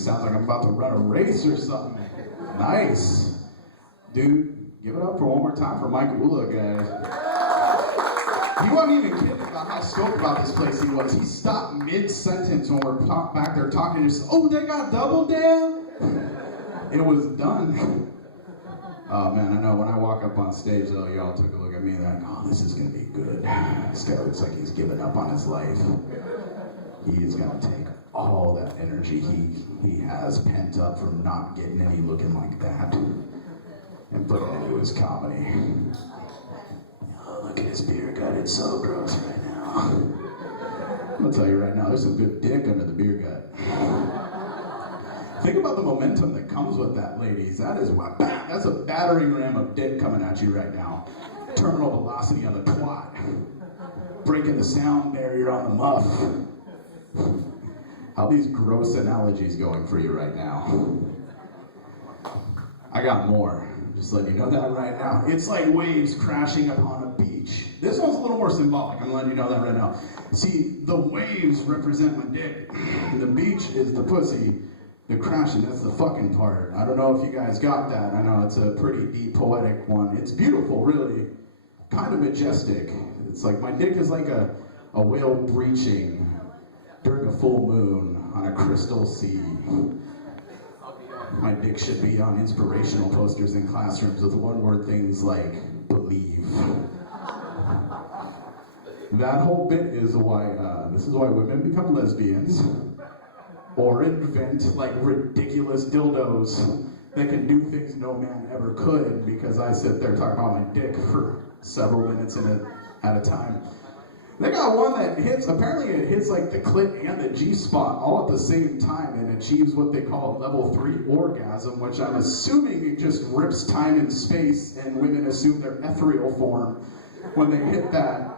sounds like I'm about to run a race or something. Nice. Dude, give it up for one more time for Mike Ula, guys. He wasn't even kidding about how stoked about this place he was. He stopped mid-sentence when we're back there talking. Just, oh, they got double down? It was done. Oh man, I know when I walk up on stage though, y'all took a look at me and like, oh, this is gonna be good. This guy looks like he's given up on his life. He is gonna take all that energy he has pent up from not getting any looking like that and put it into his comedy. Oh, look at his beer gut, it's so gross right now. I'm gonna tell you right now, there's some good dick under the beer gut. Think about the momentum that comes with that, ladies. That is what, bam, that's a battering ram of dick coming at you right now. Terminal velocity on the twat. Breaking the sound barrier on the muff. How these gross analogies going for you right now? I got more. Just letting you know that right now. It's like waves crashing upon a beach. This one's a little more symbolic. I'm letting you know that right now. See, the waves represent my dick. The beach is the pussy. The crashing, that's the fucking part. I don't know if you guys got that. I know it's a pretty deep, poetic one. It's beautiful, really. Kind of majestic. It's like my dick is like a whale breaching during a full moon on a crystal sea. My dick should be on inspirational posters in classrooms with one-word things like, believe. That whole bit is why, this is why women become lesbians. Or invent like ridiculous dildos that can do things no man ever could, because I sit there talking about my dick for several minutes at a time. They got one that hits, apparently it hits like the clit and the G-spot all at the same time and achieves what they call level 3 orgasm, which I'm assuming it just rips time and space and women assume their ethereal form when they hit that.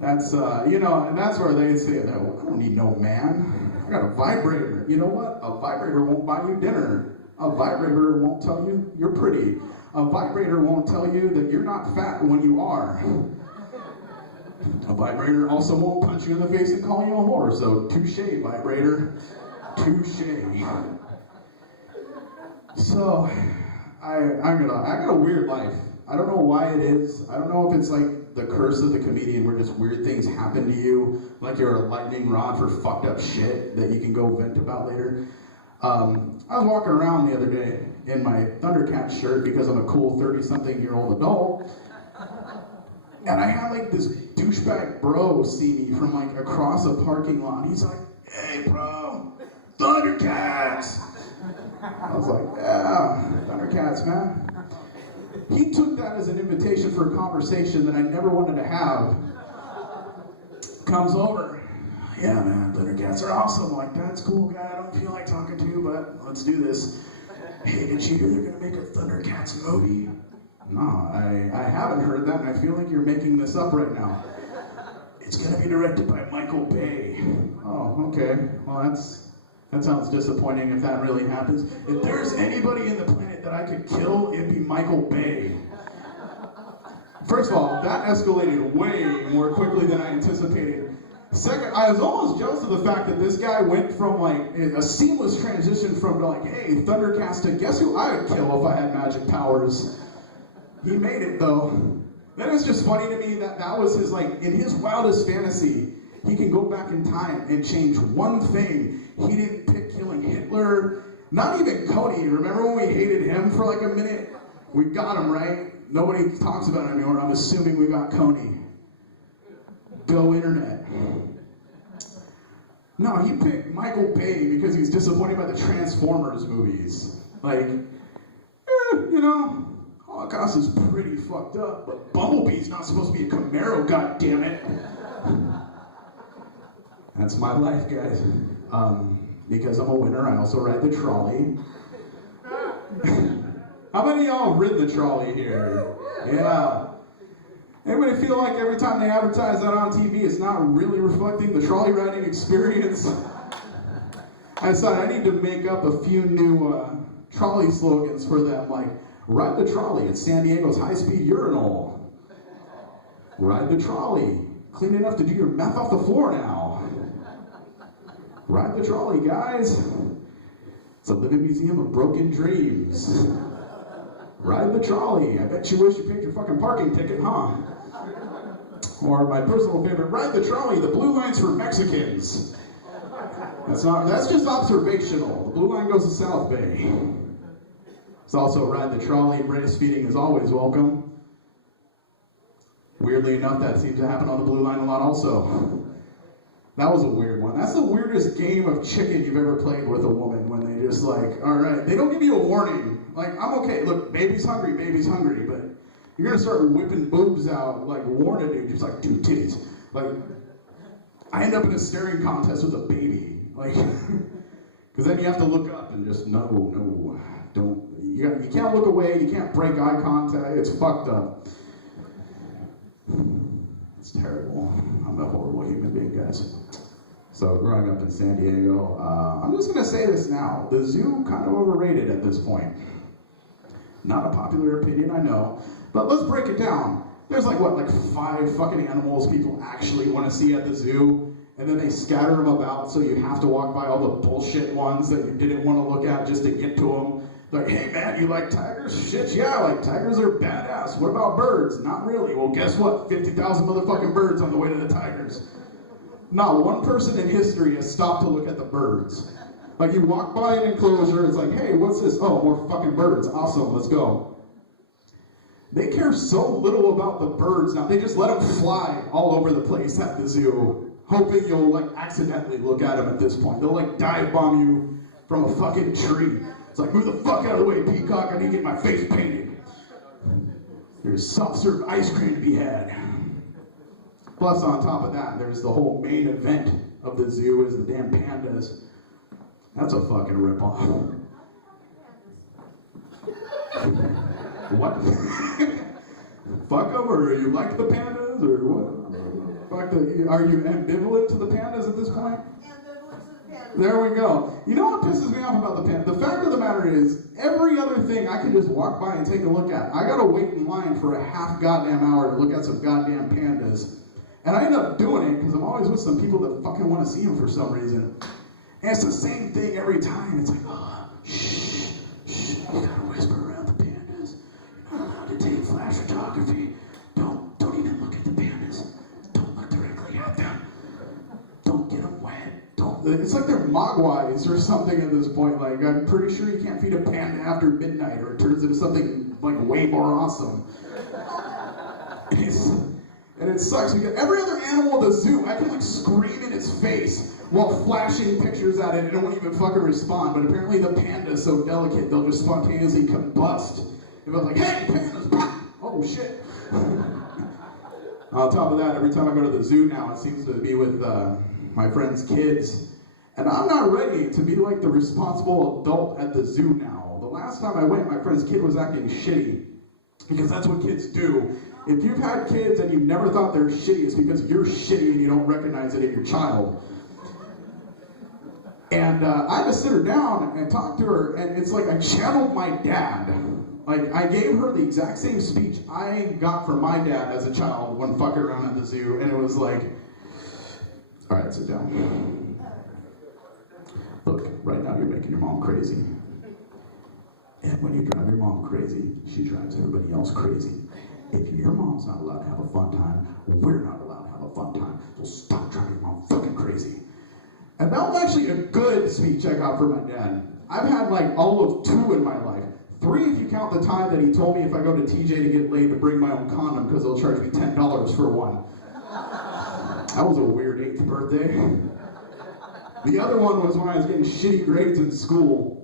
That's, and that's where they say, I don't need no man. I got a vibrator. You know what? A vibrator won't buy you dinner. A vibrator won't tell you you're pretty. A vibrator won't tell you that you're not fat when you are. A vibrator also won't punch you in the face and call you a whore. So touche, vibrator. Touche. So I got a weird life. I don't know why it is. I don't know if it's like the curse of the comedian where just weird things happen to you, like you're a lightning rod for fucked up shit that you can go vent about later. I was walking around the other day in my Thundercats shirt because I'm a cool 30-something-year-old adult, and I had like this douchebag bro see me from like across a parking lot. He's like, "Hey bro, Thundercats!" I was like, "Yeah, Thundercats, man." He took that as an invitation for a conversation that I never wanted to have. Comes over. Yeah, man, Thundercats are awesome. Like, that's cool, guy. I don't feel like talking to you, but let's do this. Hey, did you hear they're going to make a Thundercats movie? No, I haven't heard that, and I feel like you're making this up right now. It's going to be directed by Michael Bay. Oh, okay. Well, that sounds disappointing if that really happens. If there's anybody in the planet that I could kill, it'd be Michael Bay. First of all, that escalated way more quickly than I anticipated. Second, I was almost jealous of the fact that this guy went from like a seamless transition from like, hey, Thundercats to guess who I would kill if I had magic powers. He made it though. Then it's just funny to me that that was his like, in his wildest fantasy, he can go back in time and change one thing. He didn't pick killing Hitler, not even Coney. Remember when we hated him for like a minute? We got him, right? Nobody talks about it anymore. I'm assuming we got Coney. Go internet. No, he picked Michael Bay because he's disappointed by the Transformers movies. Like, Holocaust is pretty fucked up, but Bumblebee's not supposed to be a Camaro, goddammit. That's my life, guys. Because I'm a winner, I also ride the trolley. How many of y'all have ridden the trolley here? Yeah. Anybody feel like every time they advertise that on TV, it's not really reflecting the trolley riding experience? I decided I need to make up a few new trolley slogans for them, like, ride the trolley, it's San Diego's high-speed urinal. Ride the trolley, clean enough to do your meth off the floor now. Ride the trolley, guys. It's a living museum of broken dreams. Ride the trolley. I bet you wish you paid your fucking parking ticket, huh? Or my personal favorite, ride the trolley, the blue line's for Mexicans. That's just observational. The blue line goes to South Bay. It's also ride the trolley, breastfeeding is always welcome. Weirdly enough, that seems to happen on the blue line a lot also. That was a weird one. That's the weirdest game of chicken you've ever played with a woman, when they just like, all right, they don't give you a warning. Like, I'm okay, look, baby's hungry, but you're gonna start whipping boobs out, like, warn a dude, just like, dude, titties. Like, I end up in a staring contest with a baby. Like, because then you have to look up and just, no, don't. You can't look away, you can't break eye contact, it's fucked up. It's terrible. I'm a horrible human being, guys. So, growing up in San Diego, I'm just gonna say this now. The zoo, kind of overrated at this point. Not a popular opinion, I know. But let's break it down. There's like 5 fucking animals people actually want to see at the zoo, and then they scatter them about, so you have to walk by all the bullshit ones that you didn't want to look at just to get to them. Like, hey man, you like tigers? Shit, yeah, like tigers are badass. What about birds? Not really. Well, guess what? 50,000 motherfucking birds on the way to the tigers. Not one person in history has stopped to look at the birds. Like, you walk by an enclosure, it's like, hey, what's this? Oh, more fucking birds. Awesome, let's go. They care so little about the birds now. They just let them fly all over the place at the zoo, hoping you'll like accidentally look at them at this point. They'll like dive bomb you from a fucking tree. It's like, move the fuck out of the way, peacock. I need to get my face painted. There's soft serve ice cream to be had. Plus, on top of that, there's the whole main event of the zoo is the damn pandas. That's a fucking ripoff. What? Fuck them, or you like the pandas, or what? Fuck are you ambivalent to the pandas at this point? Ambivalent to the pandas. There we go. You know what pisses me off about the pandas? The fact of the matter is, every other thing I can just walk by and take a look at. I gotta wait in line for a half goddamn hour to look at some goddamn pandas. And I end up doing it because I'm always with some people that fucking want to see them for some reason. And it's the same thing every time. It's like, oh, shh, you gotta whisper around the pandas. You're not allowed to take flash photography. Don't even look at the pandas. Don't look directly at them. Don't get them wet. It's like they're mogwais or something at this point. Like, I'm pretty sure you can't feed a panda after midnight or it turns into something like way more awesome. And it sucks because every other animal at the zoo, I can like scream in its face while flashing pictures at it and it won't even fucking respond. But apparently the panda's so delicate, they'll just spontaneously combust. If I'm like, hey, pandas, oh shit. On top of that, every time I go to the zoo now, it seems to be with my friends' kids. And I'm not ready to be like the responsible adult at the zoo now. The last time I went, my friend's kid was acting shitty. Because that's what kids do. If you've had kids and you've never thought they're shitty, it's because you're shitty and you don't recognize it in your child. And I had to sit her down and talk to her, and it's like I channeled my dad. Like, I gave her the exact same speech I got from my dad as a child when fucking around at the zoo, and it was like, all right, sit down. Look, right now you're making your mom crazy. And when you drive your mom crazy, she drives everybody else crazy. If your mom's not allowed to have a fun time, we're not allowed to have a fun time. So stop driving your mom fucking crazy. And that was actually a good speech I got from my dad. I've had like all of 2 in my life. 3 if you count the time that he told me if I go to TJ to get laid to bring my own condom because they'll charge me $10 for one. That was a weird 8th birthday. The other one was when I was getting shitty grades in school.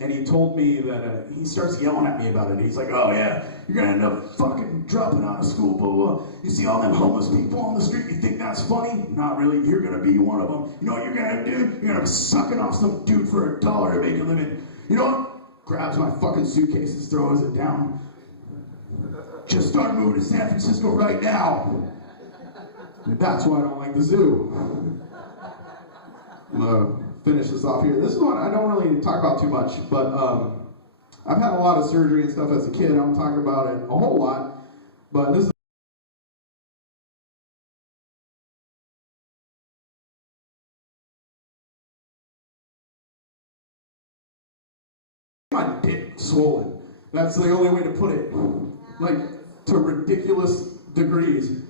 And he told me that, he starts yelling at me about it. He's like, oh yeah, you're gonna end up fucking dropping out of school, blah, blah, blah. You see all them homeless people on the street, you think that's funny? Not really, you're gonna be one of them. You know what you're gonna do? You're gonna be sucking off some dude for $1 to make a living. You know what? Grabs my fucking suitcases, throws it down. Just start moving to San Francisco right now. And that's why I don't like the zoo. Finish this off here. This is one I don't really talk about too much, but I've had a lot of surgery and stuff as a kid. I don't talk about it a whole lot, but this is my dick swollen. That's the only way to put it. Like, to ridiculous degrees.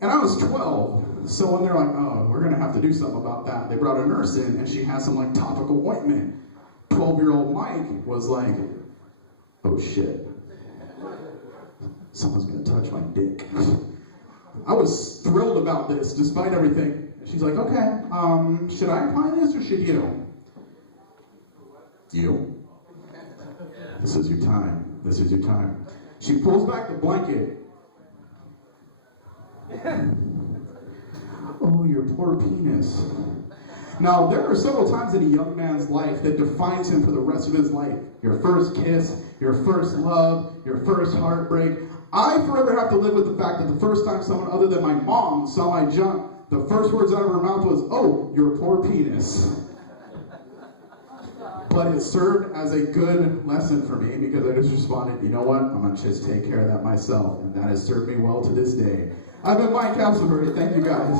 And I was 12, so when they're like, oh, we're gonna have to do something about that, they brought a nurse in and she had some like topical ointment. 12-year-old Mike was like, oh shit, someone's gonna touch my dick. I was thrilled about this, despite everything. She's like, okay, should I apply this or should you? You? This is your time. This is your time. She pulls back the blanket. Oh, your poor penis. Now, there are several times in a young man's life that defines him for the rest of his life. Your first kiss, your first love, your first heartbreak. I forever have to live with the fact that the first time someone other than my mom saw my junk, the first words out of her mouth was, oh, your poor penis. But it served as a good lesson for me because I just responded, you know what, I'm going to just take care of that myself. And that has served me well to this day. I've been Mike Castleberry. Thank you guys.